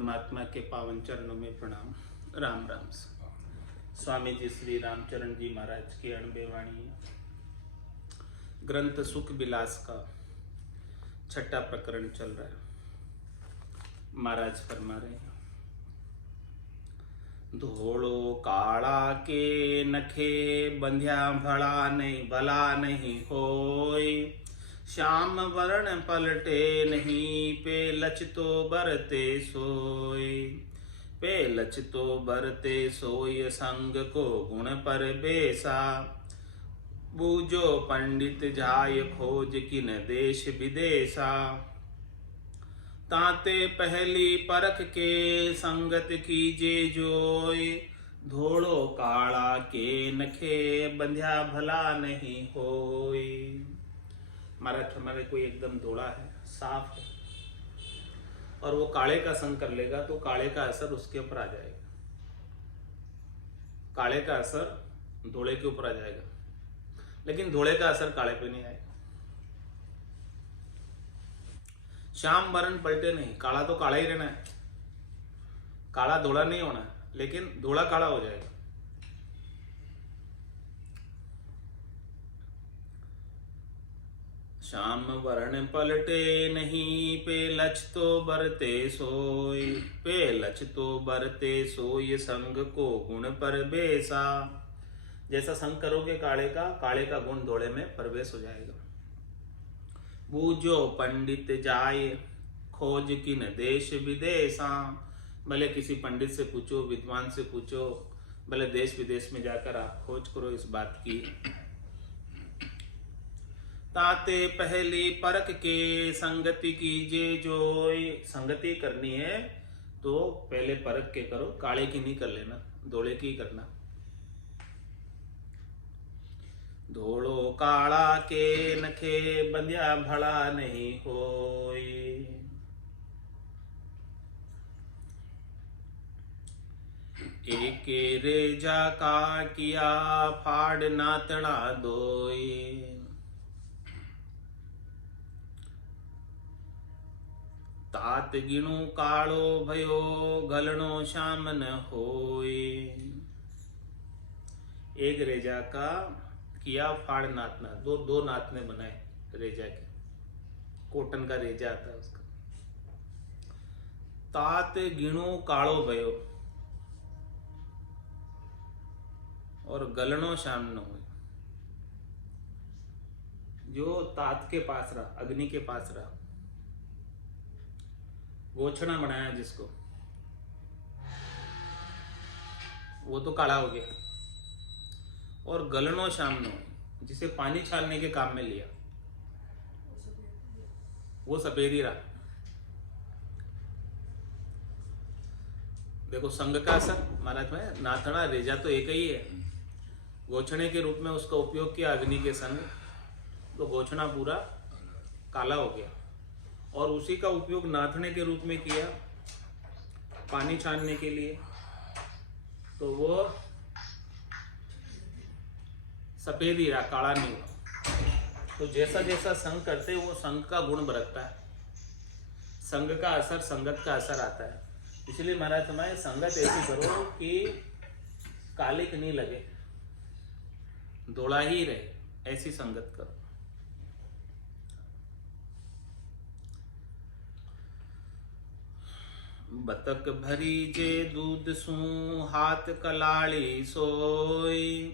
परमात्मा के पावन चरणों में प्रणाम। राम राम। स्वामी जी श्री रामचरण जी महाराज की अणबे वाणी ग्रंथ सुख विलास का छठा प्रकरण चल रहा है। महाराज फरमा रहे हैं, धोड़ो काला के नखे बंध्या भला नहीं होय, श्याम वर्ण पलटे नहीं पे लच तो बरते सोय, पे लच तो बरते सोय संग को गुण पर बेसा, बूझो पंडित जाय खोज किन देश विदेशा, ताते पहली परख के संगत कीजे जोय, धोड़ो काला के नखे बंध्या भला नहीं होय। महाराज हमारे कोई एकदम धोड़ा है, साफ है, और वो काले का संग कर लेगा तो काले का असर उसके ऊपर आ जाएगा, काले का असर धोड़े के ऊपर आ जाएगा, लेकिन धोड़े का असर काले पे नहीं आएगा। श्याम वर्ण पलटे नहीं, काला तो काला ही रहना है, काला धोड़ा नहीं होना है, लेकिन धोड़ा काला हो जाएगा। श्याम वर्ण पलटे नहीं पे लच तो बरते सोय, पे लच तो बरते सोय संग को गुण पर बेसा। जैसा संग करोगे काले का गुण धोड़े में प्रवेश हो जाएगा। बूझो पंडित जाए खोज किन देश विदेशा, भले किसी पंडित से पूछो, विद्वान से पूछो, भले देश विदेश में जाकर आप खोज करो इस बात की। ताते पहली परख के संगति कीजे जोय, संगति करनी है तो पहले परख के करो, काले की नहीं कर लेना, धोले की करना। धोड़ो काला के नखे बंध्या भला नहीं होय। एक रेजा का किया फाड़ नातड़ा दोय, तात गिणु कालो भयो गलनो श्याम न होय। एक रेजा का किया फाड़ नातना, दो नातने बनाए रेजा के, कॉटन का रेजा आता है उसका। तात गिणु कालो भयो और गलनो श्याम न होय। जो तात के पास रहा, अग्नि के पास रहा, गोछना बनाया जिसको, वो तो काला हो गया। और गलनो श्याम न हो, जिसे पानी छानने के काम में लिया, वो सफेद ही रहा। देखो संग का असर महाराज में, नाथड़ा रेजा तो एक ही है, गोछणे के रूप में उसका उपयोग किया अग्नि के संग, तो गोछना पूरा काला हो गया। और उसी का उपयोग नाथने के रूप में किया पानी छानने के लिए, तो वो सफेद ही रहा, काला नहीं हुआ। तो जैसा जैसा संग करते वो संग का गुण बरतता है, संग का असर, संगत का असर आता है। इसलिए महाराज हमारे संगत ऐसी करो कि कालिक नहीं लगे, धोड़ा ही रहे, ऐसी संगत करो। बतक भरी जे दूध सू हाथ कलाड़ी सोय,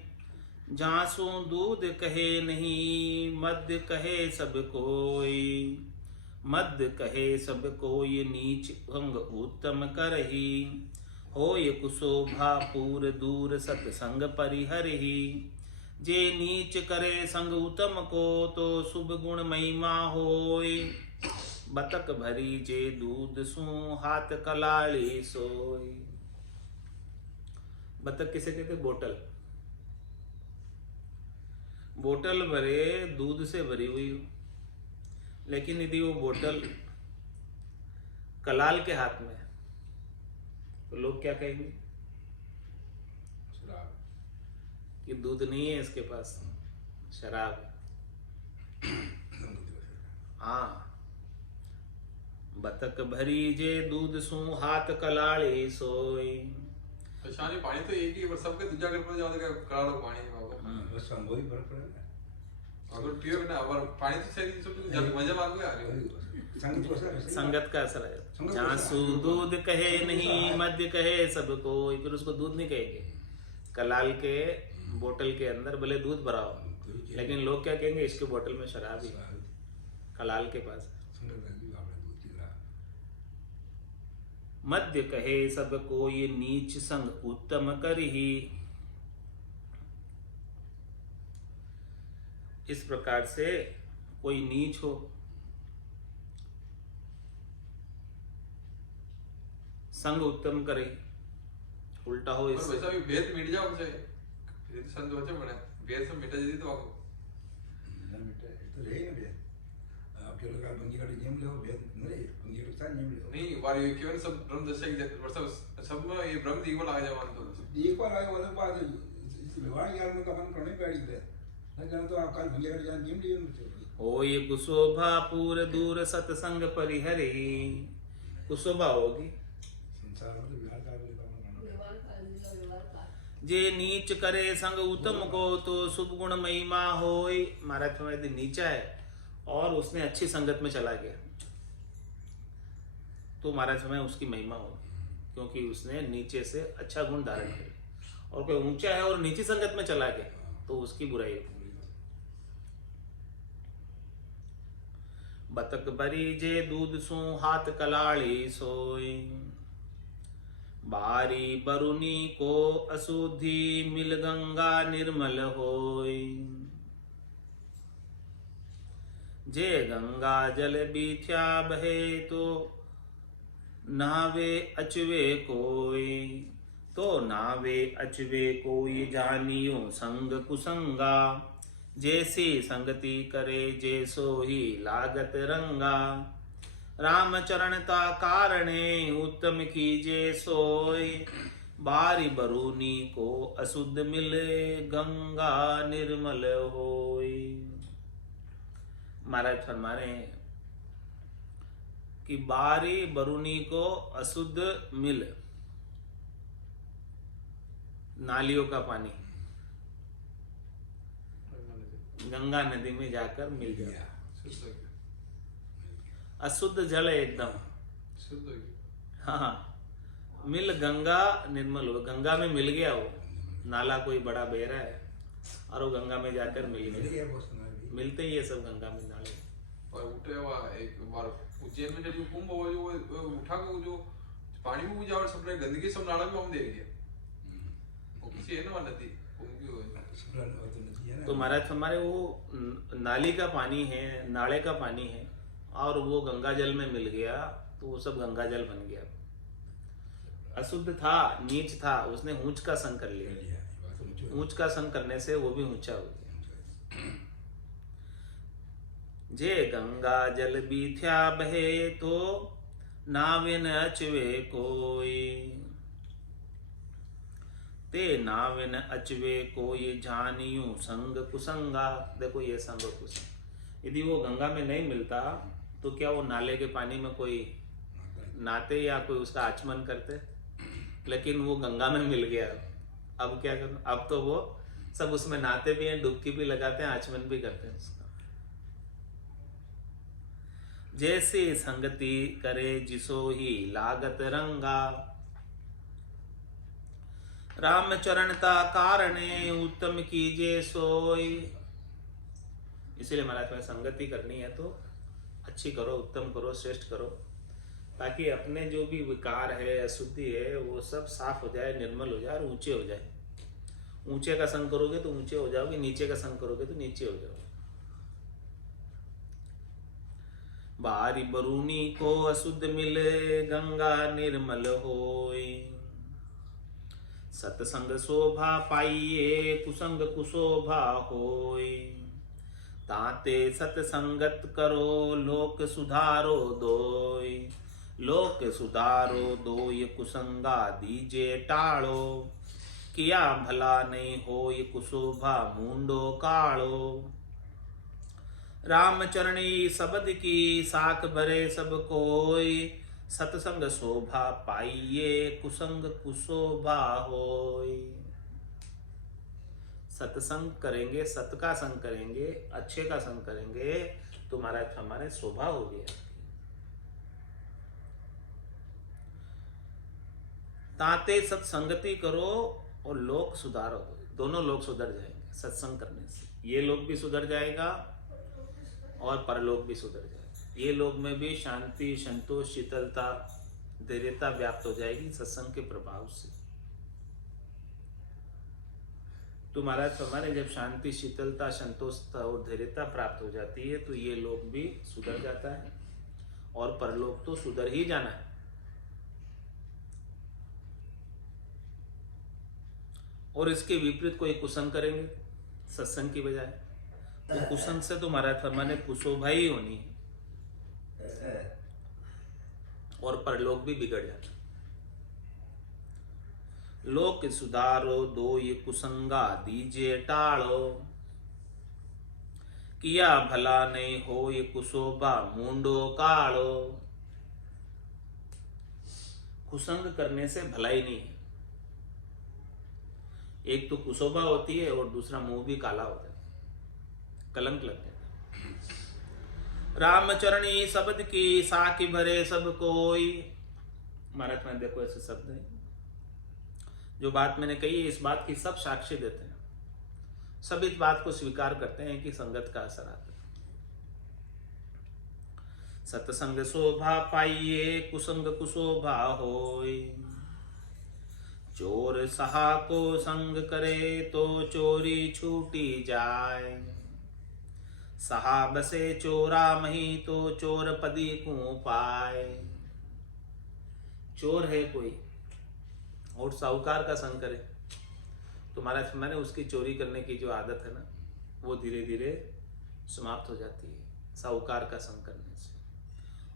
झांसू दूध कहे नहीं मध्य कहे सब कोई, मध्य कहे सब कोई नीच अंग उत्तम करही, होय कुशोभा पूर दूर सत्संग परिहरही, जे नीच करे संग उत्तम को तो शुभ गुण महिमा होय, बतक भरी जे दूध सू हाथ कलाड़ी सोय। बतक किसे कहते? बोतल, बोतल भरे दूध से भरी हुई हो, लेकिन यदि वो बोतल कलाल के हाथ में है तो लोग क्या कहेंगे? शराब, कि दूध नहीं है इसके पास, शराब। हाँ, बतक भरी जे दूध सू हाथ कलाड़ी सोई। तो शानी पानी तो एक ही है, पर सबके दूजा घर पर जाओ तो कलाड़ो पानी होगा। बस हम वही फर्क पड़ेगा। अगर पियो ना, और पानी तो सही सब जब मजा मार गया आ रही संगत को असर है। संगत का असर है। झांसू दूध कहे नहीं मध्य कहे सब कोई, फिर उसको दूध नहीं कहेंगे। कलाल के बोतल के अंदर भले दूध भराओ, लेकिन लोग क्या कहेंगे, इसके बोतल में शराब ही। कलाल के पास मध्य कहे सब कोई नीच संग उत्तम करही। इस प्रकार से कोई नीच हो, संग उत्तम करे, उल्टा हो। और वैसा भी भेद मिट जाओ चाहिए, भेद संत बचे बने, भेद सब मिटा जदी तो आपको ना मिटा तो रहे ना भेद। आप जो लोग बंगी का नियम ले हो भेद नहीं, बंगी का साथ नियम ले नहीं वाली केवल सब ब्रह्म दशा की वर्षा सब में ये ब्रह्म दीगो लगा जावन तो एक बार आए वाले बात इस व्यवहार ज्ञान का मन करने बैठ गए ना, जान तो आप कल बंगी का ज्ञान नियम लिए मुझे ओ ये कुशोभा पूर दूर सत्संग परिहरी। कुशोभा होगी संसार में तो व्यवहार का जे नीच करे संग उत्तम को तो शुभ गुण महिमा होय। महाराज थोड़ा यदि नीचा है और उसने अच्छी संगत में चला गया तो महाराज समय उसकी महिमा होगी, क्योंकि उसने नीचे से अच्छा गुण धारण किया। और कोई ऊंचा है और नीची संगत में चला गया तो उसकी बुराई होगी। बतक भरी जे दूध सू हाथ कलाड़ी सोई। बारी बरुनी को अशुद्धि मिल गंगा निर्मल होय। जे गंगा जल बीथ्या बहे तो नावे अचवे कोई। तो नावे अचवे कोई जानियो संग कुसंगा। जैसी संगति करे जैसो ही लागत रंगा। राम चरणता कारणे उत्तम कीजे सोय। बारी बरूनी को अशुद्ध मिले गंगा निर्मल होय। महाराज फरमा रहे हैं कि बारी बरूनी को अशुद्ध मिल, नालियों का पानी गंगा नदी में जाकर मिल गया। अशुद्ध जल है एकदम, शुद्ध हो गया। हाँ मिल गंगा निर्मल हो। गंगा में मिल गया वो, नाला कोई बड़ा बह रहा है और वो गंगा में जाकर मिल गया। मिलते ही है सब गंगा में नाले। और उठे हुआ एक बार उज्जैन में जब कुंभ हो जो उठा को जो पानी में जाओ सब गंदगी सब नाला में हम दे दिया। वो किसी है ना नदी कुंभ की हो। तो महाराज हमारे वो नाली का पानी है, नाले का पानी है और वो गंगा जल में मिल गया तो वो सब गंगा जल बन गया। अशुद्ध था, नीच था, उसने ऊंच का संग कर लिया। ऊंच का संग करने से वो भी ऊंचा हो गया। जे गंगा जल बीथ्या बहे तो नाविन अचवे कोई। ते नाविन अचवे कोई जानियो संग कुसंगा। देखो ये संग और कुसंग, यदि वो गंगा में नहीं मिलता तो क्या वो नाले के पानी में कोई नहाते या कोई उसका आचमन करते? लेकिन वो गंगा में मिल गया, अब क्या करूं? अब तो वो सब उसमें नहाते भी हैं, डुबकी भी लगाते हैं, आचमन भी करते हैं उसका। जैसे संगति करे जिसो ही लागत रंगा। राम चरणता कारणे उत्तम कीजे सोई। इसीलिए महाराज में संगति करनी है तो अच्छी करो, उत्तम करो, श्रेष्ठ करो, ताकि अपने जो भी विकार है, अशुद्धि है, वो सब साफ हो जाए, निर्मल हो जाए और ऊंचे हो जाए। ऊंचे का संग करोगे तो ऊंचे हो जाओगे, नीचे का संग करोगे तो नीचे हो जाओगे। बारी बरूनी को अशुद्ध मिले गंगा निर्मल होय। सत्संग शोभा पाइये कुसंग कुशोभा होय। ताते सत्संगत करो लोक सुधारो दोय। लोक सुधारो दोय कुसंगा दीजे टाळो। किया भला नहीं होय कुशोभा मुंडो काळो। रामचरणी शब्द की साख भरे सब कोई, सतसंग शोभा पाइये कुसंग कुशोभा होय। सत्संग करेंगे, सत का संग करेंगे, अच्छे का संग करेंगे तो महाराज हमारे शोभा होगी। ताते सत्संगति करो और लोग सुधारो, दोनों लोग सुधर जाएंगे सत्संग करने से। ये लोग भी सुधर जाएगा और परलोक भी सुधर जाएगा। ये लोग में भी शांति, संतोष, शीतलता, धैर्यता व्याप्त हो जाएगी सत्संग के प्रभाव से। तो महाराज हमारे जब शांति, शीतलता, संतोषता और धैर्यता प्राप्त हो जाती है तो ये लोग भी सुधर जाता है और परलोक तो सुधर ही जाना है। और इसके विपरीत कोई कुसंग करेंगे सत्संग की बजाय, तो कुसंग से तो महाराज फरमाने कुशोभा ही होनी है और परलोक भी बिगड़ जाता। लोक सुधारो दो ये कुसंगा दीजिए टाड़ो, किया भला नहीं हो ये कुशोभा मुंडो काड़ो। कुसंग करने से भलाई नहीं है। एक तो कुशोभा होती है और दूसरा मुंह भी काला होता है, कलंक लग जाता है। रामचरणी शब्द की साखी भरे सब कोई। महाराज में देखो ऐसे शब्द है, जो बात मैंने कही है इस बात की सब साक्षी देते हैं, सब इस बात को स्वीकार करते हैं कि संगत का असर आता है। सत्संग शोभा पाइये कुसंग कुशोभा होय, चोर सहा को संग करे तो चोरी छूटी जाए, सहा बसे चोरा मही तो चोर पदी को पाए। चोर है कोई और साहूकार का संग करे तो महाराज मैंने उसकी चोरी करने की जो आदत है ना वो धीरे धीरे समाप्त हो जाती है साहूकार का संग करने से।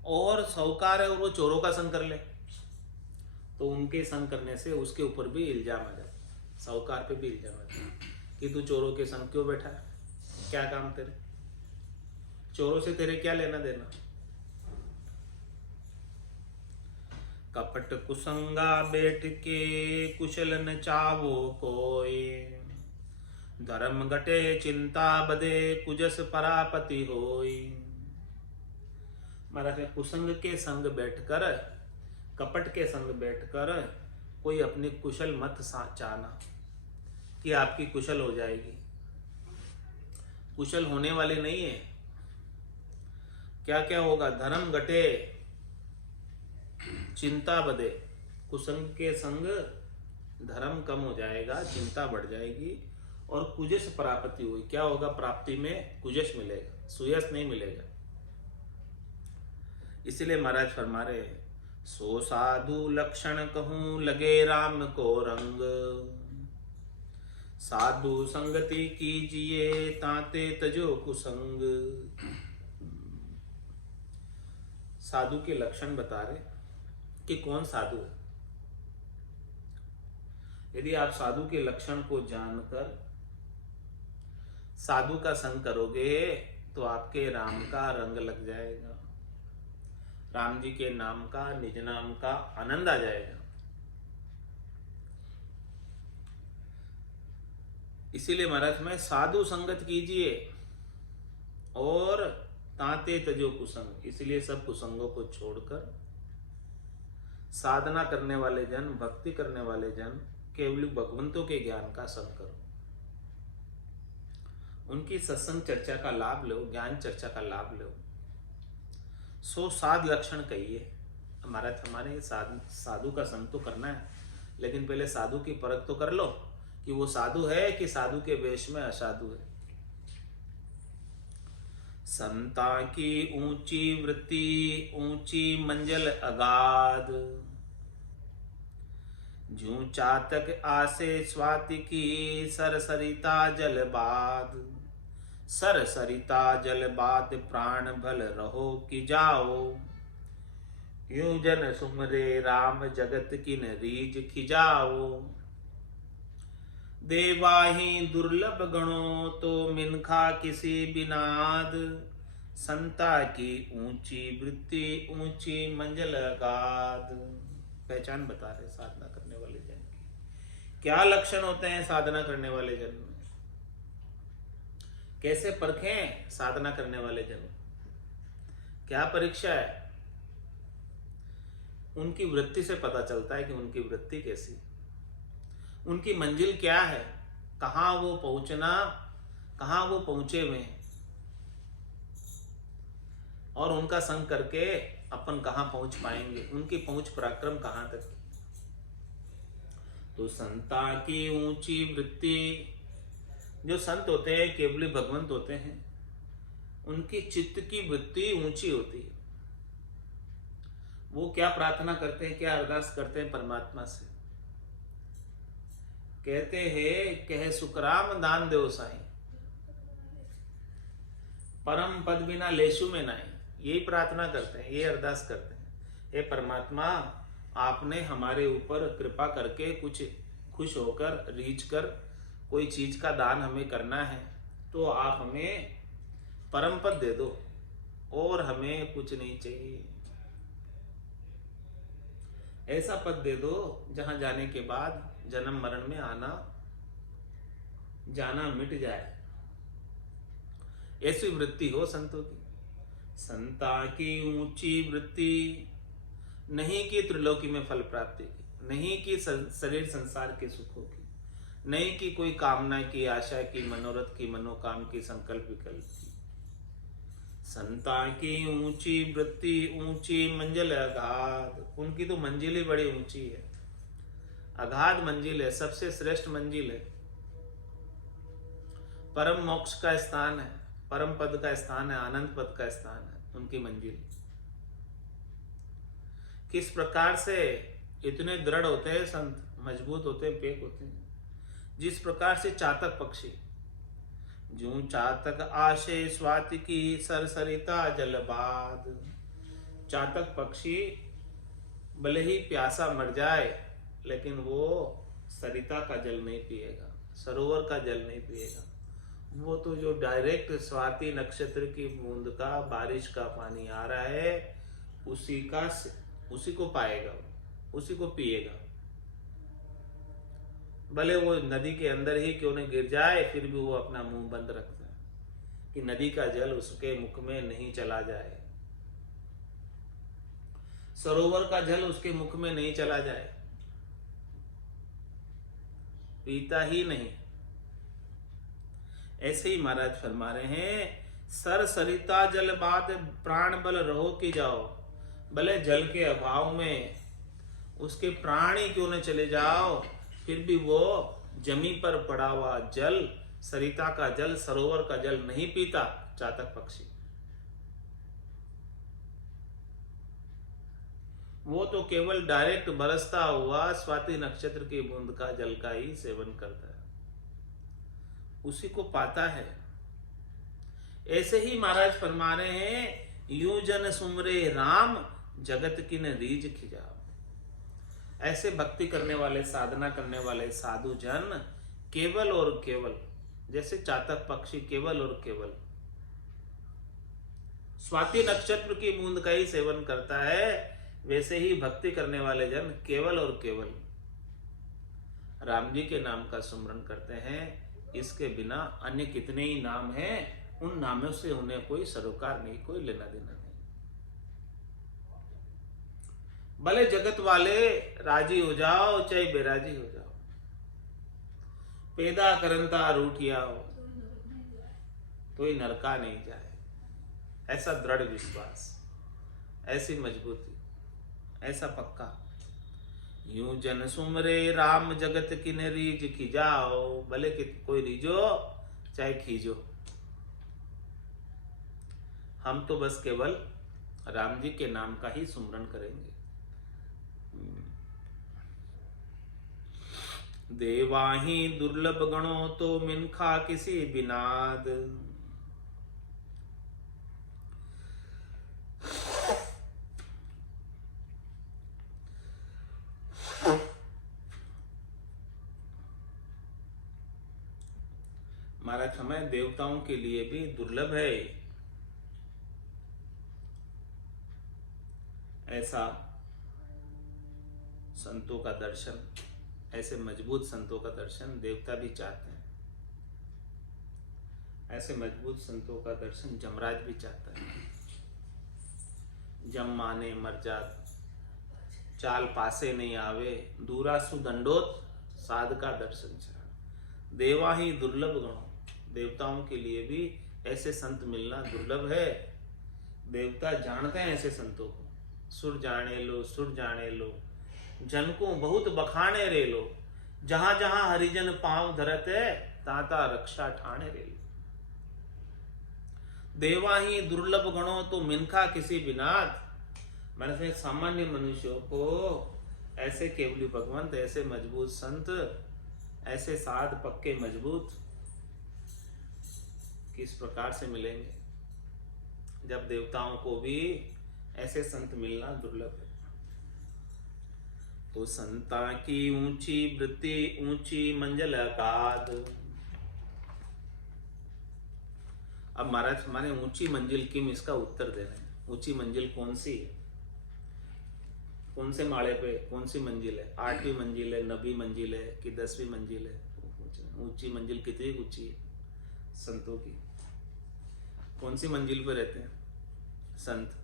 और साहूकार है और वो चोरों का संग कर ले तो उनके संग करने से उसके ऊपर भी इल्जाम आ जाता है, साहूकार पे भी इल्जाम आ जाता है कि तू चोरों के संग क्यों बैठा है, क्या काम तेरे, चोरों से तेरे क्या लेना देना। कपट कुसंगा बैठ के कुशल न चावो कोई, धर्म घटे चिंता बदे कुजस परापति होई। महाराज कुसंग के संग बैठकर, कपट के संग बैठकर कोई अपनी कुशल मत चाहना कि आपकी कुशल हो जाएगी, कुशल होने वाले नहीं है। क्या क्या होगा, धर्म घटे चिंता बदे, कुसंग के संग धर्म कम हो जाएगा, चिंता बढ़ जाएगी और कुजस प्राप्ति हुई। क्या होगा, प्राप्ति में कुजस मिलेगा, सुयस नहीं मिलेगा। इसलिए महाराज फरमा रहे सो साधु लक्षण कहूं लगे राम को रंग, साधु संगति कीजिए ताते तजो कुसंग। साधु के लक्षण बता रहे कि कौन साधु है। यदि आप साधु के लक्षण को जानकर साधु का संग करोगे तो आपके राम का रंग लग जाएगा, राम जी के नाम का, निज नाम का आनंद आ जाएगा। इसीलिए महाराज में साधु संगत कीजिए और ताते तजो कुसंग। इसलिए सब कुसंगों को छोड़कर साधना करने वाले जन, भक्ति करने वाले जन, केवल भगवंतों के ज्ञान का संग करो, उनकी सत्संग चर्चा का लाभ लो, ज्ञान चर्चा का लाभ लो। सो साध लक्षण कहिए। हमारे साधु का संग तो करना है, लेकिन पहले साधु की परख तो कर लो कि वो साधु है कि साधु के वेश में असाधु है। संता की ऊंची वृत्ति ऊंची मंजिल अगाध, जूं चातक आसे स्वाति की सरसरिता जलबाद। सरसरिता जलबाद प्राण भल रहो कि जाओ, यूं जन सुमरे राम जगत किन रीज खिजाओ। देवाही दुर्लभ गणो तो मिनखा किसी बिनाद, संता की ऊंची वृत्ति ऊंची मंजिल अगाध। पहचान बता रहे साधना करने वाले जन की। क्या लक्षण होते हैं साधना करने वाले जन में? कैसे परखें साधना करने वाले जन? क्या परीक्षा है? उनकी वृत्ति से पता चलता है कि उनकी वृत्ति कैसी, उनकी मंजिल क्या है, कहां वो पहुंचना, कहां वो पहुंचे हुए हैं, और उनका संग करके अपन कहां पहुंच पाएंगे, उनकी पहुंच पराक्रम कहां तक की। तो संता की ऊंची वृत्ति, जो संत होते हैं केवली भगवंत होते हैं, उनकी चित्त की वृत्ति ऊंची होती है। वो क्या प्रार्थना करते हैं, क्या अरदास करते हैं परमात्मा से? कहते हैं कहे सुखराम दान देव साईं, परम पद बिना लेशु में नाई। यही प्रार्थना करते हैं, ये अरदास करते हैं, हे परमात्मा आपने हमारे ऊपर कृपा करके कुछ खुश होकर रीझ कर कोई चीज का दान हमें करना है, तो आप हमें परम पद दे दो और हमें कुछ नहीं चाहिए। ऐसा पद दे दो जहां जाने के बाद जन्म मरण में आना जाना मिट जाए। ऐसी वृत्ति हो संतों की। संता की ऊंची वृत्ति, नहीं की त्रिलोकी में फल प्राप्ति की, नहीं की शरीर संसार के सुखों की, नहीं की कोई कामना की, आशा की, मनोरथ की, मनोकाम की, संकल्प विकल्प की। संता की ऊंची वृत्ति ऊंची मंजिल अगाध, उनकी तो मंजिल ही बड़ी ऊंची है, अगाध मंजिल है, सबसे श्रेष्ठ मंजिल है, परम मोक्ष का स्थान है, परम पद का स्थान है, आनंद पद का स्थान है उनकी मंजिल। किस प्रकार से इतने दृढ़ होते हैं संत, मजबूत होते हैं, पेक होते हैं। जिस प्रकार से चातक पक्षी, जूं चातक आशे स्वाति की सरसरिता जलबाद। चातक पक्षी भले ही प्यासा मर जाए लेकिन वो सरिता का जल नहीं पिएगा, सरोवर का जल नहीं पिएगा। वो तो जो डायरेक्ट स्वाति नक्षत्र की बूंद का, बारिश का पानी आ रहा है, उसी को पाएगा, उसी को पिएगा। भले वो नदी के अंदर ही क्यों नहीं गिर जाए, फिर भी वो अपना मुंह बंद रखता है कि नदी का जल उसके मुख में नहीं चला जाए, सरोवर का जल उसके मुख में नहीं चला जाए, पीता ही नहीं। ऐसे ही महाराज फरमा रहे हैं, सर सरिता जल बाद प्राण बल रहो कि जाओ। भले जल के अभाव में उसके प्राण ही क्यों न चले जाओ, फिर भी वो जमी पर पड़ा हुआ जल, सरिता का जल, सरोवर का जल नहीं पीता चातक पक्षी। वो तो केवल डायरेक्ट बरसता हुआ स्वाति नक्षत्र की बूंद का जल का ही सेवन करता है, उसी को पाता है। ऐसे ही महाराज फरमा रहे हैं, यूं जन सुमरे राम जगत की न रीझ खिजाओ। ऐसे भक्ति करने वाले, साधना करने वाले साधु जन केवल और केवल, जैसे चातक पक्षी केवल और केवल स्वाति नक्षत्र की बूंद का ही सेवन करता है, वैसे ही भक्ति करने वाले जन केवल और केवल राम जी के नाम का सुमरन करते हैं। इसके बिना अन्य कितने ही नाम हैं, उन नामों से उन्हें कोई सरोकार नहीं, कोई लेना देना नहीं। भले जगत वाले राजी हो जाओ चाहे बेराजी हो जाओ, पैदा करंता रूठियाओ तो ही नरका नहीं जाए। ऐसा दृढ़ विश्वास, ऐसी मजबूती, ऐसा पक्का। यूं जन सुमरे राम जगत की न रीझ खिजाओ। भले कि कोई रीझो चाहे खींचो, हम तो बस केवल राम जी के नाम का ही सुमरन करेंगे। देवाही दुर्लभ गणों तो मिनखा किसी बिनाद। महाराज समय देवताओं के लिए भी दुर्लभ है ऐसा संतों का दर्शन, ऐसे मजबूत संतों का दर्शन देवता भी चाहते हैं। ऐसे मजबूत संतों का दर्शन जमराज भी चाहता है। जम माने मर जात, चाल पासे नहीं आवे, दूरा सुदंडोत साध का दर्शन चाह। देवा ही दुर्लभ गणों, देवताओं के लिए भी ऐसे संत मिलना दुर्लभ है। देवता जानते हैं ऐसे संतों को। सुर जाने लो, सुर जाने लो, जन को बहुत बखाने रे लो, जहां जहां हरिजन पांव धरत है, ताता रक्षा ठाणे रे लो। देवा ही दुर्लभ गणों तो मिनखा किसी बिनात। मैंने से सामान्य मनुष्यों को ऐसे केवली भगवंत, ऐसे मजबूत संत, ऐसे साध पक्के मजबूत किस प्रकार से मिलेंगे, जब देवताओं को भी ऐसे संत मिलना दुर्लभ है। तो संता की ऊंची वृत्ति, ऊंची मंजिल अगाध। अब महाराज हमारे ऊंची मंजिल किम, इसका उत्तर दे रहे हैं। ऊंची मंजिल कौन सी है? कौन से माले पे कौन सी मंजिल है? 8वीं मंजिल है, 9वीं मंजिल है कि 10वीं मंजिल है? ऊंची मंजिल कितनी ऊंची है संतों की? कौन सी मंजिल पे रहते हैं संत?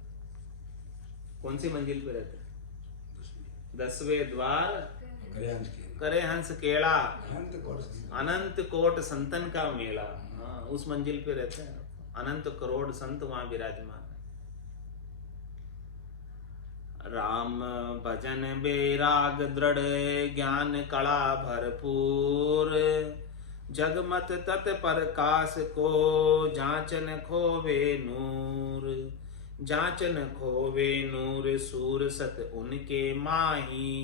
कौन सी मंजिल पे रहते हैं? 10वें द्वार करे हंस केड़ा, अनंत कोट संतन का मेला। हाँ, उस मंजिल पे रहते हैं। अनंत करोड़ संत वहां विराजमान है। राम भजन बेराग दृढ़, ज्ञान कला भरपूर, जगमत तत् प्रकाश को, जांचन खोवे नूर। जांचन खोवे नूर, सूर सत उनके माही।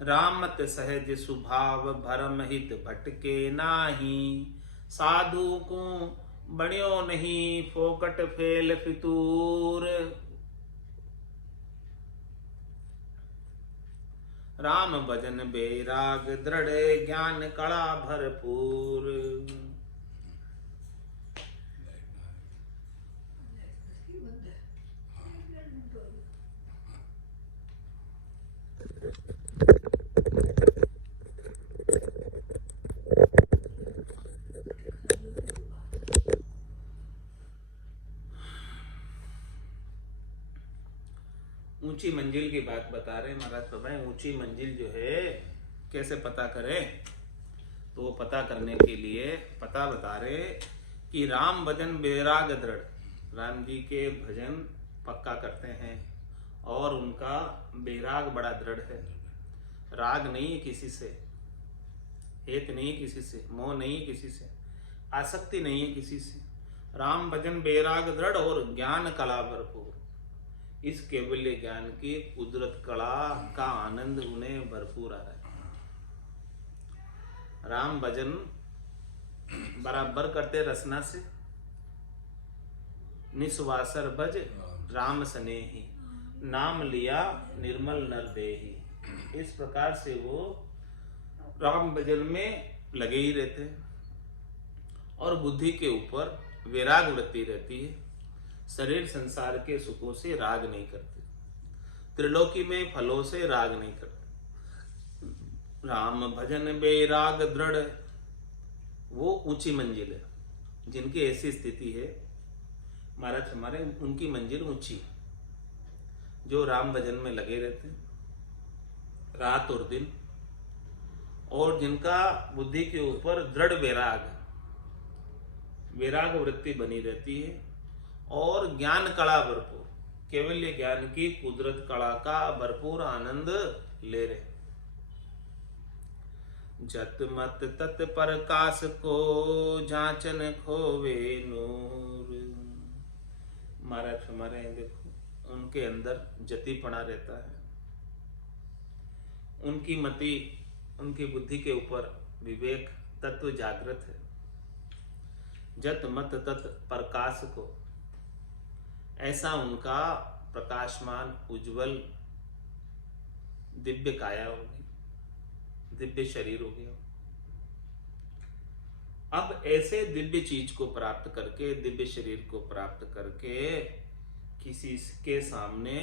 रामत सहज स्वभाव, भरम हित भटके नाही। साधु को बण्यो नहीं, फोकट फेल फितूर। राम भजन बेराग दृढ़, ज्ञान कला भरपूर। ऊंची मंजिल की बात बता रहे महाराज बाबा। ऊंची मंजिल जो है कैसे पता करें? तो वो पता करने के लिए पता बता रहे कि राम भजन बेराग दृढ़, राम जी के भजन पक्का करते हैं और उनका बेराग बड़ा दृढ़ है। राग नहीं है किसी से, हेत नहीं है किसी से, मोह नहीं है किसी से, आसक्ति नहीं है किसी से। राम भजन बेराग दृढ़ और ज्ञान कला भरपूर। इस केवल्य ज्ञान की कुदरत कला का आनंद उन्हें भरपूर आ रहा है। राम भजन बराबर करते रसना से, निस्वासर भज राम स्नेही, नाम लिया निर्मल नर देही। इस प्रकार से वो राम भजन में लगे ही रहते हैं और बुद्धि के ऊपर वैराग वृत्ति रहती है। शरीर संसार के सुखों से राग नहीं करते, त्रिलोकी में फलों से राग नहीं करते। राम भजन बेराग दृढ़, वो ऊंची मंजिल है। जिनकी ऐसी स्थिति है महाराज हमारे, उनकी मंजिल ऊंची, जो राम भजन में लगे रहते हैं रात और दिन, और जिनका बुद्धि के ऊपर दृढ़ वैराग वृत्ति बनी रहती है और ज्ञान कला भरपूर, केवल्य ज्ञान की कुदरत कला का भरपूर आनंद ले रहे। जत मत तत् प्रकाश को, जांचन खोवे नूर। महाराज हमारे देखो, उनके अंदर जतिपना रहता है, उनकी मति, उनकी बुद्धि के ऊपर विवेक तत्व जागृत है। जत मत तत् प्रकाश को, ऐसा उनका प्रकाशमान उज्जवल दिव्य काया होगी, दिव्य शरीर हो गया। अब ऐसे दिव्य चीज को प्राप्त करके, दिव्य शरीर को प्राप्त करके किसी के सामने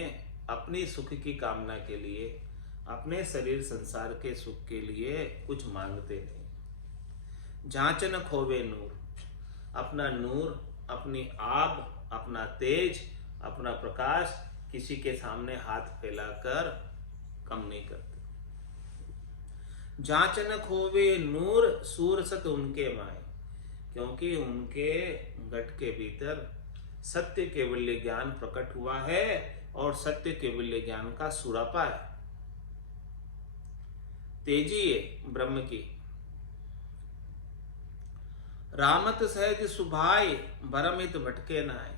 अपनी सुख की कामना के लिए, अपने शरीर संसार के सुख के लिए कुछ मांगते नहीं। जांचन खोवे नूर, अपना नूर, अपनी आब, अपना तेज, अपना प्रकाश किसी के सामने हाथ फैलाकर कम नहीं करते। जांचन खोवे नूर, सूर सत उनके माए, क्योंकि उनके घट के भीतर सत्य केवल्य ज्ञान प्रकट हुआ है और सत्य केवल्य ज्ञान का सुरापा है, तेजी है ब्रह्म की। रामत सहज सुभाय, भरमित भटके नाय।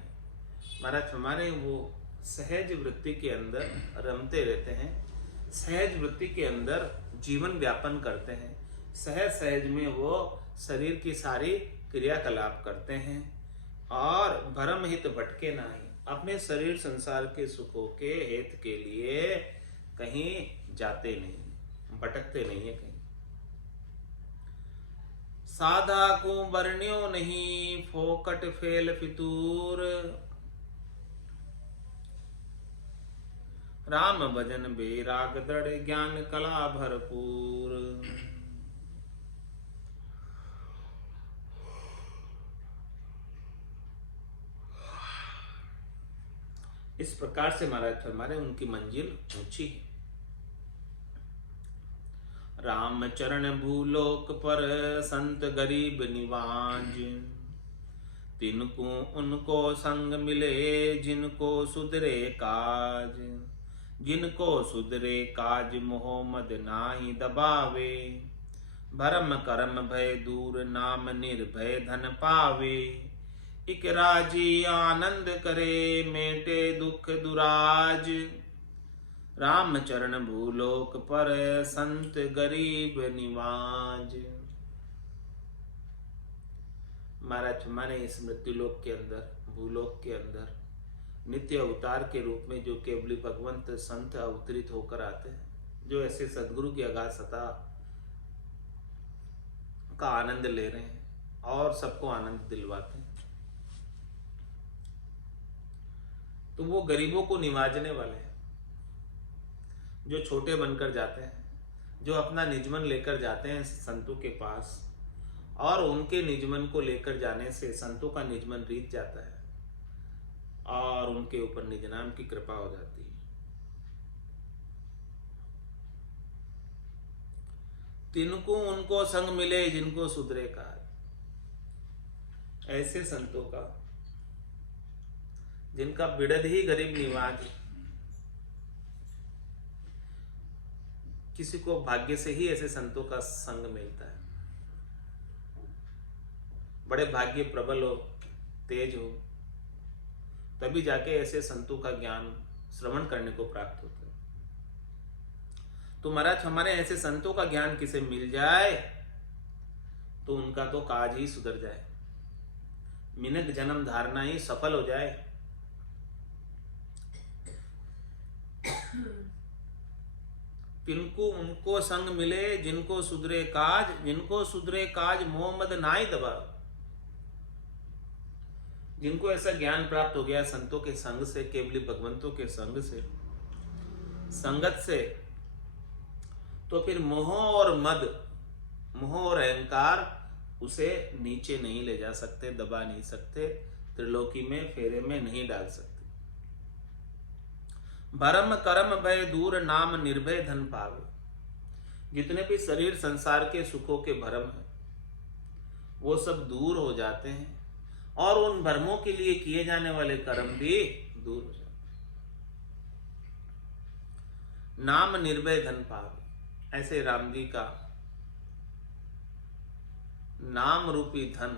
महाराज हमारे वो सहज वृत्ति के अंदर रमते रहते हैं, सहज वृत्ति के अंदर जीवन व्यापन करते हैं, सहज सहज में वो शरीर की सारी क्रियाकलाप करते हैं और भरम हित भटके नहीं, अपने शरीर संसार के सुखों के हित के लिए कहीं जाते नहीं, भटकते नहीं है कहीं। साधा को बरण्यो नहीं, फोकट फेल फितूर। राम भजन बेराग दृढ़, ज्ञान कला भरपूर। इस प्रकार से महाराज फरमारे उनकी मंजिल ऊंची है। राम चरण भूलोक पर, संत गरीब निवाज। तिनको उनको संग मिले, जिनको सुधरे काज। जिनको सुधरे काज, मोहम्मद नाही दबावे। भरम करम भय दूर, नाम निर्भय धन पावे। इक राजी आनंद करे, मेटे दुख दुराज। राम चरण भूलोक पर, संत गरीब निवाज। महाराज हमारे इस मृत्युलोक के अंदर, भूलोक के अंदर नित्य अवतार के रूप में जो केवली भगवंत संत अवतरित होकर आते हैं, जो ऐसे सदगुरु की अगाध सत्ता का आनंद ले रहे हैं और सबको आनंद दिलवाते हैं, तो वो गरीबों को निवाजने वाले हैं, जो छोटे बनकर जाते हैं, जो अपना निजमन लेकर जाते हैं संतों के पास, और उनके निजमन को लेकर जाने से संतों का निजमन रीत जाता है और उनके ऊपर निज नाम की कृपा हो जाती है। तिनको उनको संग मिले, जिनको सुधरे काज। ऐसे संतों का जिनका बिड़द ही गरीब निवाज, किसी को भाग्य से ही ऐसे संतों का संग मिलता है। बड़े भाग्य प्रबल हो, तेज हो, तभी जाके ऐसे संतों का ज्ञान श्रवण करने को प्राप्त होता है। तो महाराज हमारे ऐसे संतों का ज्ञान किसे मिल जाए तो उनका तो काज ही सुधर जाए, मिनक जन्म धारणा ही सफल हो जाए। तिनको उनको संग मिले, जिनको सुधरे काज। जिनको सुधरे काज, मोहम्मद नाई दबा। जिनको ऐसा ज्ञान प्राप्त हो गया संतों के संग से, केवली भगवंतों के संग से, संगत से, तो फिर मोह और मद, मोह और अहंकार उसे नीचे नहीं ले जा सकते, दबा नहीं सकते, त्रिलोकी में फेरे में नहीं डाल सकते। भरम करम भय दूर, नाम निर्भय धन पावे। जितने भी शरीर संसार के सुखों के भरम हैं वो सब दूर हो जाते हैं और उन भरमों के लिए किए जाने वाले कर्म भी दूर हो जाते हैं। नाम निर्भय धन पावे। ऐसे राम जी का नाम रूपी धन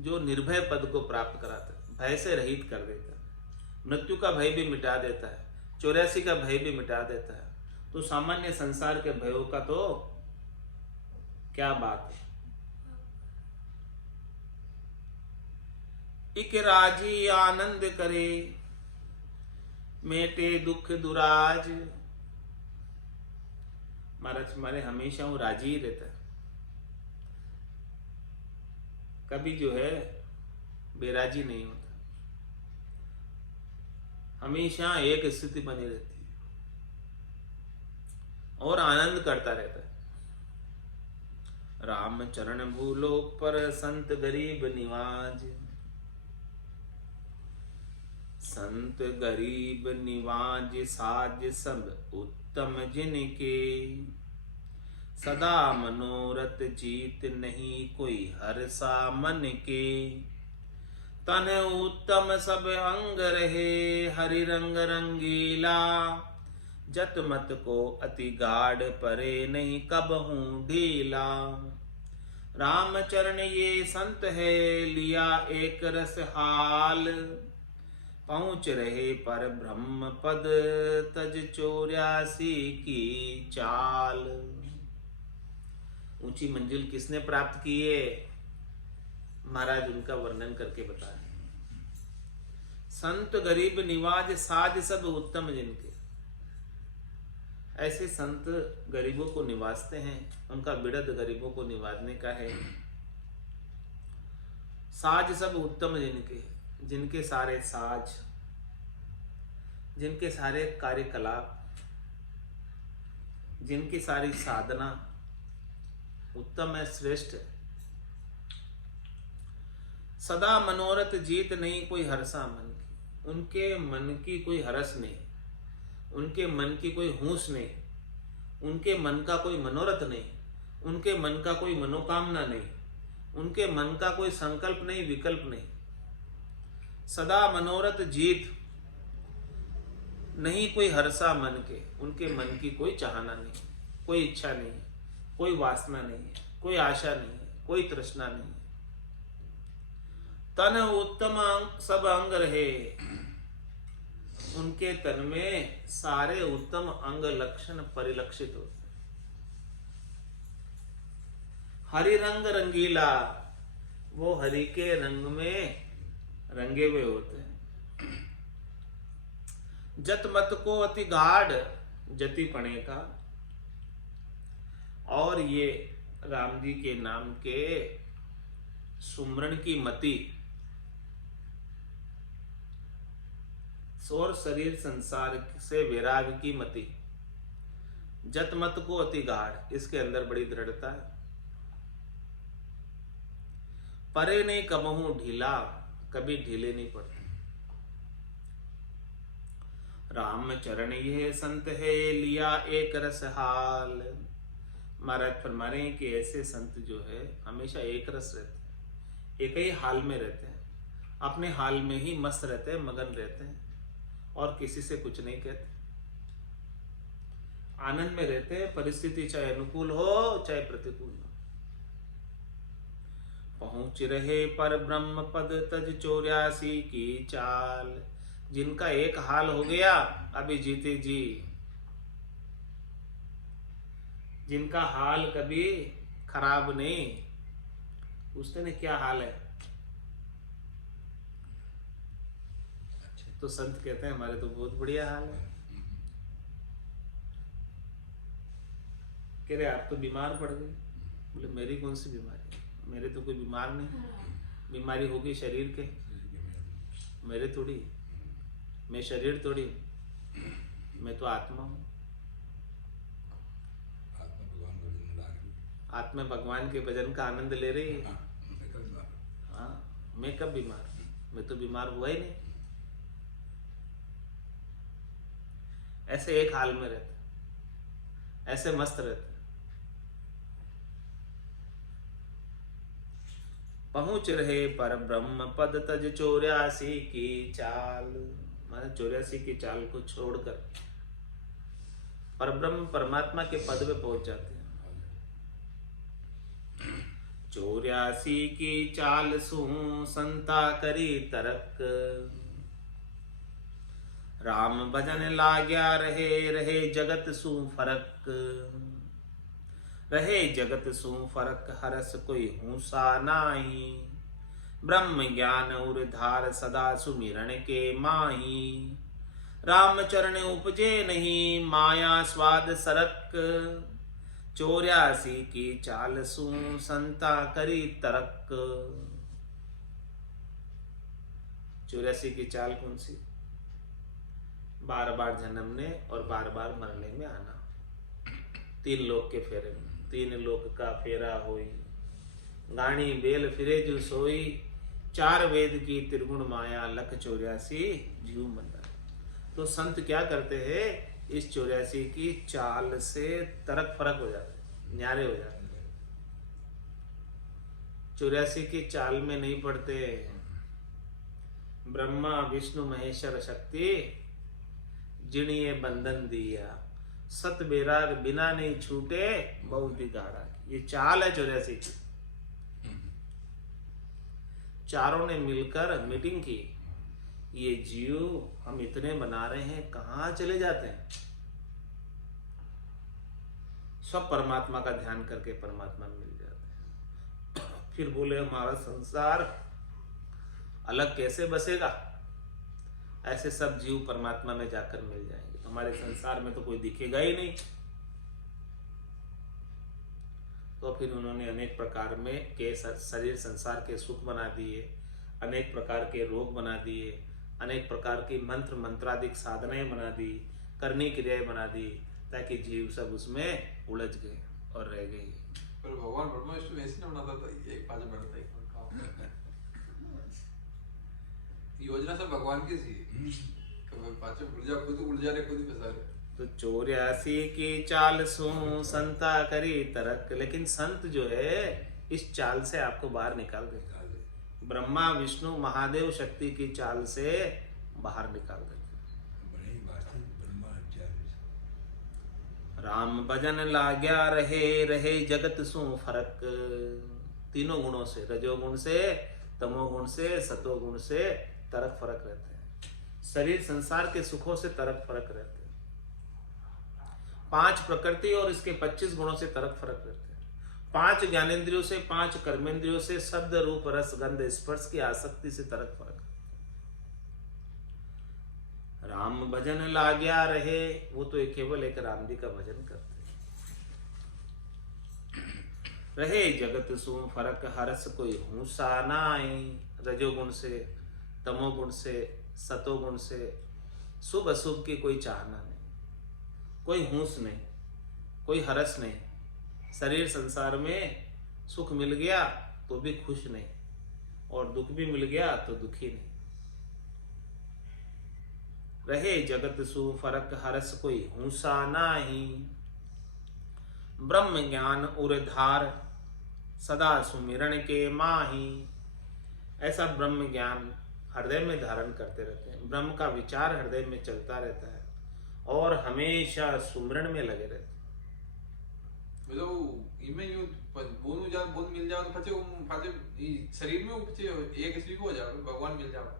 जो निर्भय पद को प्राप्त कराता है, भय से रहित कर देता है, मृत्यु का भय भी मिटा देता है, 84 का भय भी मिटा देता है। तो सामान्य संसार के भयों का तो क्या बात है। इक राजी आनंद करे, मेटे दुख दुराज। महाराज हमारे हमेशा वो राजी ही रहता है, कभी जो है बेराजी नहीं होता, हमेशा एक स्थिति बनी रहती है। और आनंद करता रहता है। राम चरण भूलोक पर संत गरीब निवाज, संत गरीब निवाज साज सब उत्तम जिनके, सदा मनोरथ जीत नहीं कोई हर्षा मन के, तन उत्तम सब अंग रहे हरि रंग रंगीला, जत मत को अति गाढ़ परे नहीं कबहूं ढीला, राम चरण ये संत है लिया एक रस हाल, पहुंच रहे पर ब्रह्म पद तज 84 की चाल। ऊंची मंजिल किसने प्राप्त की है? महाराज उनका वर्णन करके बताए। संत गरीब निवाज साज सब उत्तम जिनके, ऐसे संत गरीबों को निवासते हैं, उनका बिड़द गरीबों को निवाजने का है। साज सब उत्तम जिनके, जिनके सारे साज, जिनके सारे कार्यकलाप, जिनकी सारी साधना उत्तम है, श्रेष्ठ है। सदा मनोरथ जीत नहीं कोई हर्षा मन की, उनके मन की कोई हर्ष नहीं, उनके मन की कोई होश नहीं, उनके मन का कोई मनोरथ नहीं, उनके मन का कोई मनोकामना नहीं, उनके मन का कोई संकल्प नहीं, विकल्प नहीं। सदा मनोरथ जीत नहीं कोई हर्षा मन के, उनके मन की कोई चाहना नहीं, कोई इच्छा नहीं, कोई वासना नहीं, कोई आशा नहीं, कोई तृष्णा नहीं। तन उत्तम सब अंग रहे, उनके तन में सारे उत्तम अंग लक्षण परिलक्षित होते। हरि रंग रंगीला, वो हरि के रंग में रंगे हुए होते हैं। जत मत को अति गाढ़, जति पणे का, और ये राम जी के नाम के सुमरण की मति और शरीर संसार से विराग की मति, जत मत को अति गाढ़, इसके अंदर बड़ी दृढ़ता है। परे नहीं कबहूं ढीला, कभी ढीले नहीं पड़ते। राम चरण ये संत है लिया एक रस हाल। महाराज फरमा रहे हैं कि ऐसे संत जो है हमेशा एक रस रहते हैं, एक ही हाल में रहते हैं, अपने हाल में ही मस्त रहते हैं, मगन रहते हैं और किसी से कुछ नहीं कहते, आनंद में रहते हैं, परिस्थिति चाहे अनुकूल हो चाहे प्रतिकूल हो। पहुंच रहे पर ब्रह्म पद तज 84 की चाल, जिनका एक हाल हो गया अभी जीते जी, जिनका हाल कभी खराब नहीं। पूछते ने क्या हाल है, तो संत कहते हैं हमारे तो बहुत बढ़िया हाल है। कह रहे आप तो बीमार पड़ गए। बोले मेरी कौन सी बीमारी, मेरे तो कोई बीमार नहीं, बीमारी होगी शरीर के, मेरे थोड़ी, मैं शरीर थोड़ी, मैं तो आत्मा हूँ। आत्मा भगवान के भजन का आनंद ले रही है। हाँ, मैं कब बीमार, मैं तो बीमार हुआ ही नहीं। ऐसे एक हाल में रहते, ऐसे मस्त रहते। पहुंच रहे पर ब्रह्म पद तज 84 की चाल, माने 84 की चाल को छोड़कर पर ब्रह्म परमात्मा के पद पे पहुंच जाते हैं। 84 की चाल सू संता करी तरक, राम भजन लाग्या रहे रहे जगत सु फरक, रहे जगत सु फरक हरस कोई हूसा नाही, ब्रह्म ज्ञान उर धार सदा सुमिरन के माही, राम चरण उपजे नहीं माया स्वाद सरक, 84 की चाल सु संता करी तरक। 84 की चाल कौन सी? बार बार जन्मने और बार बार मरने में आना। तीन लोक के फेरे में, तीन लोक का फेरा होई, गाणी बेल फिरे जो सोई, चार वेद की त्रिगुण माया, लख 84 जीव मंडल। तो संत क्या करते हैं, इस 84 की चाल से तरक फरक हो जाते हैं, न्यारे हो जाते हैं। 84 की चाल में नहीं पड़ते। ब्रह्मा विष्णु महेश्वर शक्ति जिणिए बंधन दिया, सत बेराग बिना नहीं छूटे बहुत दिगाड़ा। ये चाल है 84 की। चारों ने मिलकर मीटिंग की, ये जीव हम इतने बना रहे हैं, कहाँ चले जाते हैं। सब परमात्मा का ध्यान करके परमात्मा मिल जाते हैं। फिर बोले हमारा संसार अलग कैसे बसेगा, ऐसे सब जीव परमात्मा में जाकर मिल जाएंगे। हमारे संसार में तो कोई दिखेगा ही नहीं। तो फिर उन्होंने अनेक प्रकार में के शरीर संसार के सुख बना दिए, अनेक प्रकार के रोग बना दिए, अनेक प्रकार की मंत्र मंत्रादिक साधनाएं बना दी, करनी क्रियाएं बना दी, ताकि जीव सब उसमें उलझ गए और रह गए। पर भगवान ब्रह्मा विष्णु ऐसे नहीं बनाता था, एक पांच बढ़ता है योजना सब भगवान की थी। कभी पांच उड़ जा रहे खुद ही फंसा रहे। तो 84 की चाल सू संता करी तरक, लेकिन संत जो है इस चाल से आपको बाहर निकाल देता है। ब्रह्मा विष्णु महादेव शक्ति की चाल से बाहर निकाल देते। राम भजन लाग्या रहे, रहे जगत सु फरक। तीनों गुणों से, रजोगुण से, तमोगुण से, सतोगुण से तरक फरक रहते हैं। शरीर संसार के सुखों से तरक फरक रहते हैं। 5 प्रकृति और इसके 25 गुणों से तरक फरक रहते हैं। 5 ज्ञानेंद्रियों से, 5 कर्मेंद्रियों से, शब्द रूप रस गंध स्पर्श की आसक्ति से तरक फरक। राम भजन लाग्या रहे, वो तो केवल एक राम जी का भजन करते रहे। जगत सु फरक हरस कोई हूसा नाई। रजोगुण से, तमोगुण से, सतोगुण से, शुभ अशुभ की कोई चाहना नहीं, कोई हूस नहीं, कोई हरस नहीं। शरीर संसार में सुख मिल गया तो भी खुश नहीं, और दुख भी मिल गया तो दुखी नहीं। रहे जगत सु फरक हरस कोई हूसा नाही। ब्रह्म ज्ञान उरधार सदा सुमिरण के माही। ऐसा ब्रह्म ज्ञान हृदय में धारण करते रहते हैं। ब्रह्म का विचार हृदय में चलता रहता है और हमेशा सुमिरण में लगे रहते हैं। बूंद मिल जाओ तो शरीर में एक इसलिए हो जाए भगवान मिल जाओ।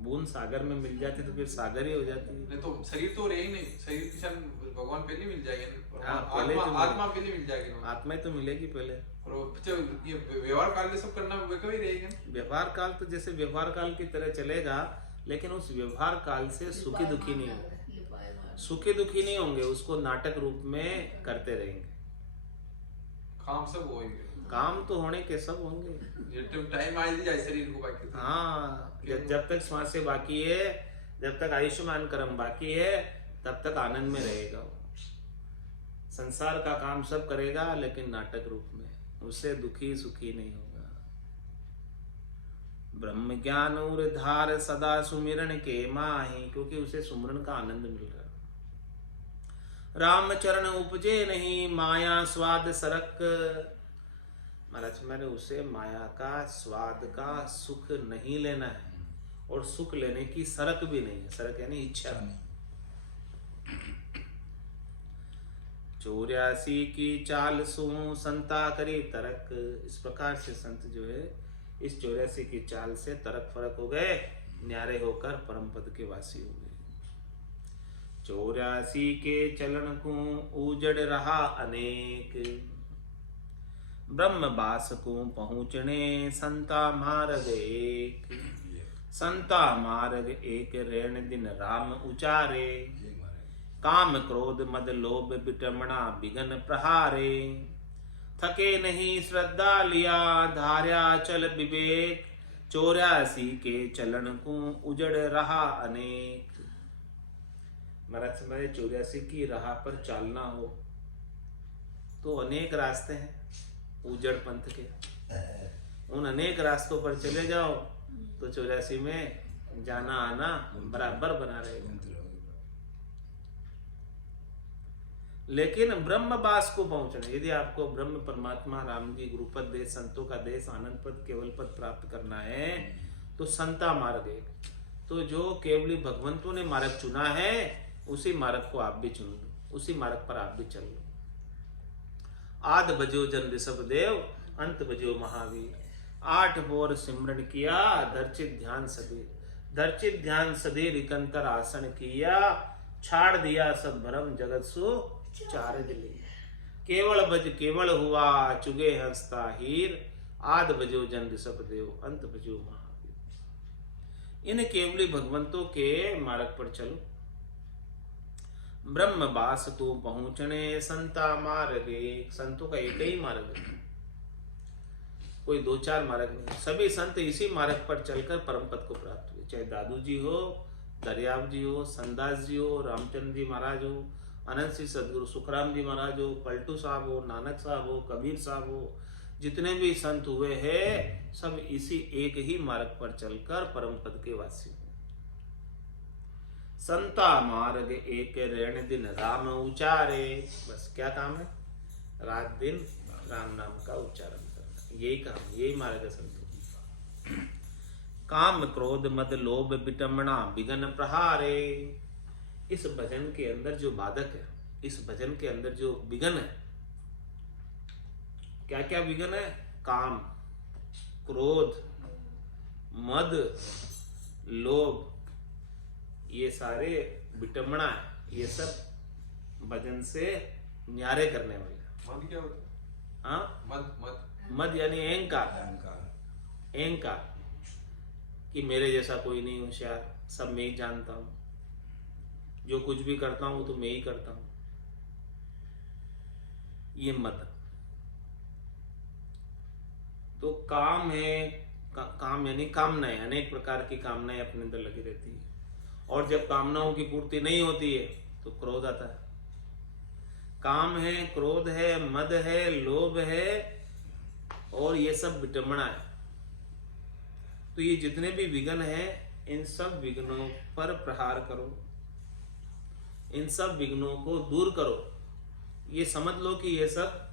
बूंद सागर में मिल जाती तो फिर सागर ही हो जाती है। नहीं तो शरीर तो रहे ही नहीं, शरीर के साथ भगवान पहले मिल जाएंगे। आत्मा पहले मिल जाएगी। आत्मा ही तो मिलेगी पहले। और ये व्यवहार काल में सब करना कभी रहेगा। व्यवहार काल तो जैसे व्यवहार काल की तरह चलेगा, लेकिन उस व्यवहार काल से सुखी दुखी नहीं होंगे। सुखी दुखी नहीं होंगे, उसको नाटक रूप में करते रहेंगे। काम सब होंगे, काम तो होने के सब होंगे। टाइम आ जाए शरीर को बाकी। हाँ, जब तक श्वासें बाकी है, जब तक आयुष्मान कर्म बाकी है, तब तक आनंद में रहेगा वो। संसार का काम सब करेगा, लेकिन नाटक रूप में। उससे दुखी सुखी नहीं होगा। ब्रह्म ज्ञान और धार सदा सुमिरन के माही, क्योंकि उसे सुमिरन का आनंद मिल रहा है। राम चरण उपजे नहीं माया स्वाद सरक। महाराज मैंने उसे माया का स्वाद का सुख नहीं लेना है, और सुख लेने की सरक भी नहीं है। सरक यानी इच्छा नहीं। 84 की चाल सू संता करे तरक। इस प्रकार से संत जो है इस 84 की चाल से तरक फरक हो गए, न्यारे होकर परम पद के वासी हो गए। 84 के चलन को उजड़ रहा अनेक। ब्रह्म बास को पहुँचने संता मार्ग एक। संता मार्ग एक रेण दिन राम उचारे। काम क्रोध मद लोभ विटमना विघन प्रहारे। थके नहीं श्रद्धा लिया धार्या चल विवेक। 84 के चलन को उजड़ रहा अनेक। महाराज समझे 84 की राह पर चालना हो तो अनेक रास्ते हैं उजड़ पंथ के, उन अनेक रास्तों पर चले जाओ तो 84 में जाना आना बराबर बना रहेगा। लेकिन ब्रह्म बास को पहुंचना, यदि आपको ब्रह्म परमात्मा राम जी गुरुपद देश संतों का देश आनंद पद केवल पद प्राप्त करना है तो संता मार्ग है। तो जो केवली भगवंतों ने मार्ग चुना है उसी मार्ग को आप भी चुन लो, उसी मार्ग पर आप भी चल लो। आद बजो जन ऋषभ देव अंत बजो महावीर, 8 बोर सिमरन किया धर्चित ध्यान सदीर, धर्चित ध्यान सदीर इकंतर आसन किया, छाड़ दिया सब भरम जगत सु चारज लिया, केवल बज केवल हुआ चुगे हंसता हीर, आद बजो जन ऋषभ देव अंत बजो महावीर। इन केवली भगवंतों के मार्ग पर चलो। ब्रह्म बास तू पहुंचने संता मार्ग, संतों का एक ही मार्ग है, कोई 2-4 मार्ग नहीं। सभी संत इसी मार्ग पर चलकर परम पद को प्राप्त हुए, चाहे दादू जी हो, दरियाव जी हो, संदास जी हो, रामचंद्र जी महाराज हो, अनंत श्री सदगुरु सुखराम जी महाराज हो, पलटू साहब हो, नानक साहब हो, कबीर साहब हो, जितने भी संत हुए हैं सब इसी एक ही मार्ग पर चलकर परम पद के वासी हुए। संता मार्ग एक रण दिन राम उचारे, बस क्या काम है? रात दिन राम नाम का उच्चारण करना, यही काम, यही मार्ग है संतों। काम क्रोध मद लोभ विटम्बना विघ्न प्रहारे, इस भजन के अंदर जो बाधक है, इस भजन के अंदर जो विघ्न है, क्या क्या विघ्न है? काम, क्रोध, मद, लोभ, ये सारे विटम्बना है, ये सब भजन से न्यारे करने वाले। मद क्या होता है? हाँ, मद मद यानी अहंकार, अहंकार कि मेरे जैसा कोई नहीं होशियार, सब मैं ही जानता हूं, जो कुछ भी करता हूं तो मैं ही करता हूं, ये मद। तो काम है, काम यानी कामनाएं, अनेक प्रकार की कामनाएं अपने अंदर लगी रहती है, और जब कामनाओं की पूर्ति नहीं होती है तो क्रोध आता है। काम है, क्रोध है, मद है, लोभ है, और ये सब विटम्बना है। तो ये जितने भी विघ्न हैं, इन सब विघ्नों पर प्रहार करो, इन सब विघ्नों को दूर करो। ये समझ लो कि ये सब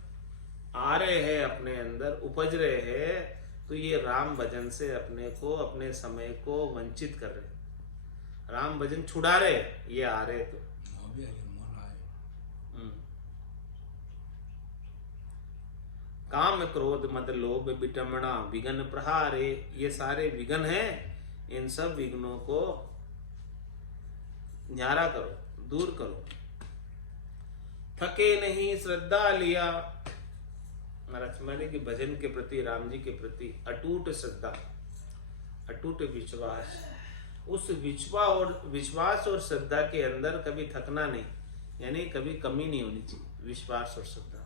आ रहे हैं अपने अंदर, उपज रहे हैं, तो ये राम भजन से अपने को, अपने समय को वंचित कर रहे हैं। राम भजन छुड़ा रहे, ये आ रहे तो काम क्रोध मद लोभ विटम्बना विघ्न प्रहारे, ये सारे विघ्न हैं, इन सब विघ्नों को न्यारा करो, दूर करो। थके नहीं श्रद्धा लिया, महाराज मैंने कि भजन के प्रति, राम जी के प्रति अटूट श्रद्धा, अटूट विश्वास, उस विश्वास और श्रद्धा के अंदर कभी थकना नहीं, यानी कभी कमी नहीं होनी चाहिए, विश्वास और श्रद्धा।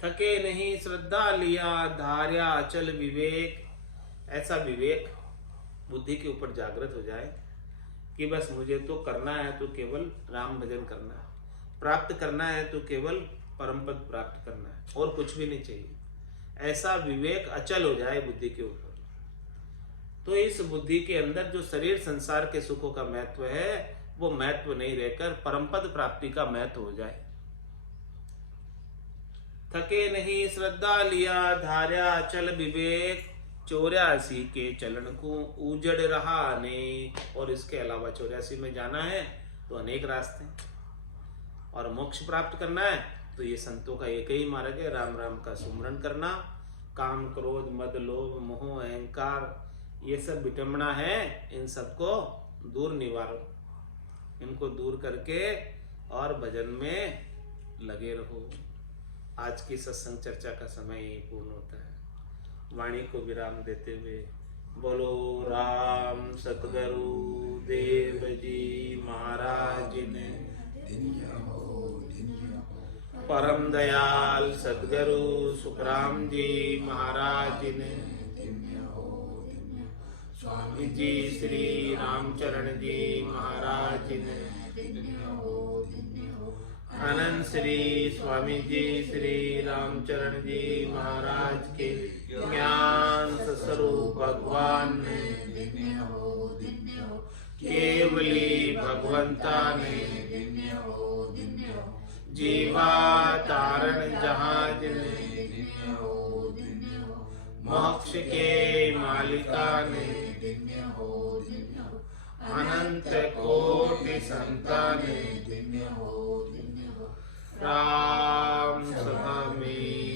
थके नहीं श्रद्धा लिया धार्या अचल विवेक, ऐसा विवेक बुद्धि के ऊपर जागृत हो जाए कि बस मुझे तो करना है तो केवल राम भजन करना है, प्राप्त करना है तो केवल परम पद प्राप्त करना है, और कुछ भी नहीं चाहिए। ऐसा विवेक अचल हो जाए बुद्धि के ऊपर, तो इस बुद्धि के अंदर जो शरीर संसार के सुखों का महत्व है वो महत्व नहीं रहकर परम पद प्राप्ति का महत्व हो जाए। थके नहीं श्रद्धा लिया धार्या अचल विवेक, 84 के चलन को उजड़ रहा अनेक, और इसके अलावा 84 में जाना है तो अनेक रास्ते हैं, और मोक्ष प्राप्त करना है तो ये संतों का एक ही मार्ग है, राम राम का सुमरन करना। काम क्रोध मद लोभ मोह अहंकार, ये सब विटम्बना है, इन सबको दूर निवारो, इनको दूर करके और भजन में लगे रहो। आज की सत्संग चर्चा का समय यही पूर्ण होता है। वाणी को विराम देते हुए बोलो राम सतगुरु देव जी महाराज ने, परम दयाल सतगुरु सुखराम जी महाराज ने, स्वामी जी श्री रामचरण जी महाराज ने, अनंत श्री स्वामी जी श्री रामचरण जी महाराज के ज्ञान स्वरूप भगवान ने केवली भगवंता ने जीवा तारण जहाज ने मोक्ष के मालिका ने अनंत कोटि संतान राम सदा में